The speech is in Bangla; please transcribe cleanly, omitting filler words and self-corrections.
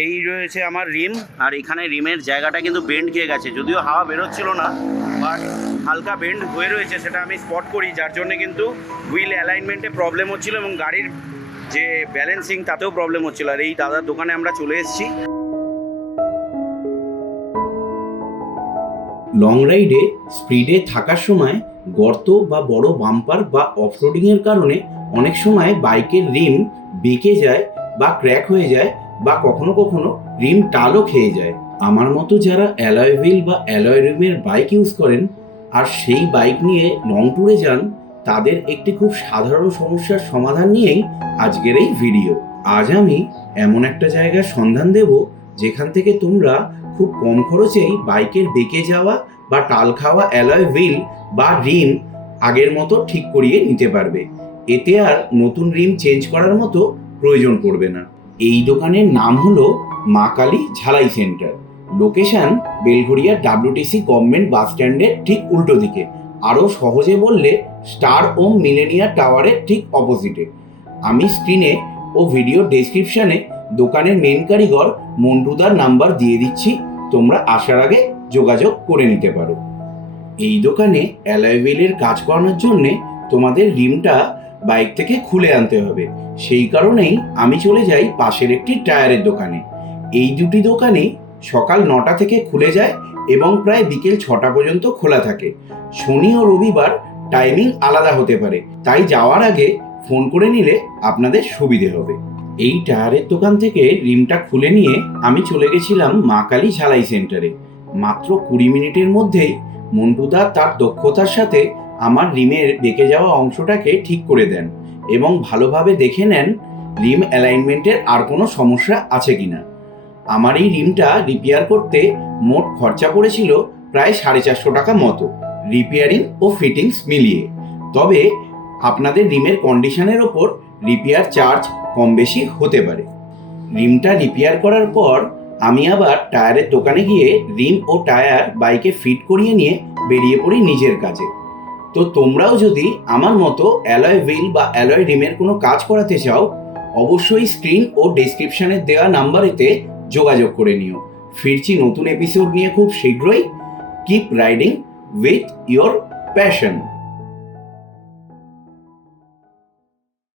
এই রয়েছে আমার রিম, আর এখানে রিমের জায়গাটা কিন্তু বেন্ড খেয়ে গেছে, যদিও হাওয়া বেরোচ্ছিল না, বাট হালকা বেন্ড হয়ে রয়েছে, সেটা আমি স্পট করি, যার জন্য কিন্তু হুইল অ্যালাইনমেন্টে প্রবলেম হচ্ছিল এবং গাড়ির যে ব্যালেন্সিং তাতেও প্রবলেম হচ্ছিল। আর এই দাদার দোকানে আমরা চলে এসেছি। লং রাইডে স্পিডে থাকার সময় গর্ত বা বড় বাম্পার বা অফরোডিংয়ের কারণে অনেক সময় বাইকের রিম বেঁকে যায় বা ক্র্যাক হয়ে যায়, বা কখনো কখনো রিম টালও খেয়ে যায়। আমার মতো যারা অ্যালয় হুইল বা অ্যালয় রিমের বাইক ইউজ করেন আর সেই বাইক নিয়ে লং ট্যুরে যান, তাদের একটি খুব সাধারণ সমস্যার সমাধান নিয়েই আজকের এই ভিডিও। আজ আমি এমন একটা জায়গার সন্ধান দেব যেখান থেকে তোমরা খুব কম খরচেই বাইকের বেঁকে যাওয়া বা টাল খাওয়া অ্যালয় হুইল বা রিম আগের মতো ঠিক করিয়ে নিতে পারবে। এতে আর নতুন রিম চেঞ্জ করার মতো প্রয়োজন পড়বে না। এই দোকানের নাম হলো মা কালী ঝালাই center. Location Belgharia WTC government bus স্ট্যান্ডের ঠিক উল্টো দিকে, আরও সহজে বললে স্টার ওম মিলেনিয়া টাওয়ারের ঠিক অপোজিটে। আমি স্ক্রিনে ও ভিডিও ডেসক্রিপশনে দোকানের মেন কারিগর মন্টুদার নাম্বার দিয়ে দিচ্ছি, তোমরা আসার আগে যোগাযোগ করে নিতে পারো। এই দোকানে অ্যালয় হুইলের কাজ করানোর জন্যে তোমাদের রিমটা বাইক থেকে খুলে আনতে হবে। সেই কারণেই আমি চলে যাই পাশের একটি টায়ারের দোকানে। এই দুটি দোকানে সকাল 9টা থেকে খুলে যায় এবং প্রায় বিকেল 6টা পর্যন্ত খোলা থাকে। শনি ও রবিবার টাইমিং আলাদা হতে পারে, তাই যাওয়ার আগে ফোন করে নিলে আপনাদের সুবিধে হবে। এই টায়ারের দোকান থেকে রিমটা খুলে নিয়ে আমি চলে গেছিলাম মা কালী ঝালাই সেন্টারে। মাত্র 20 মিনিটের মধ্যেই মন্টুদা তার দক্ষতার সাথে আমার রিমের বেঁকে যাওয়া অংশটাকে ঠিক করে দেন এবং ভালোভাবে দেখে নেন রিম অ্যালাইনমেন্টের আর কোনো সমস্যা আছে কিনা। আমার এই রিমটা রিপেয়ার করতে মোট খরচা পড়েছিল প্রায় 450 টাকা মতো, রিপেয়ারিং ও ফিটিংস মিলিয়ে। তবে আপনাদের রিমের কন্ডিশনের ওপর রিপেয়ার চার্জ কম বেশি হতে পারে। রিমটা রিপেয়ার করার পর আমি আবার টায়ারের দোকানে গিয়ে রিম ও টায়ার বাইকে ফিট করিয়ে নিয়ে বেরিয়ে পড়ি নিজের কাজে। তো তোমরাও যদি আমার মতো অ্যালয় হুইল বা অ্যালয় রিমের কোনো কাজ করাতে চাও, অবশ্যই স্ক্রিন ও ডেসক্রিপশনে দেওয়া নাম্বারেতে যোগাযোগ করে নিও। ফিরছি নতুন এপিসোড নিয়ে খুব শীঘ্রই। Keep riding with your passion.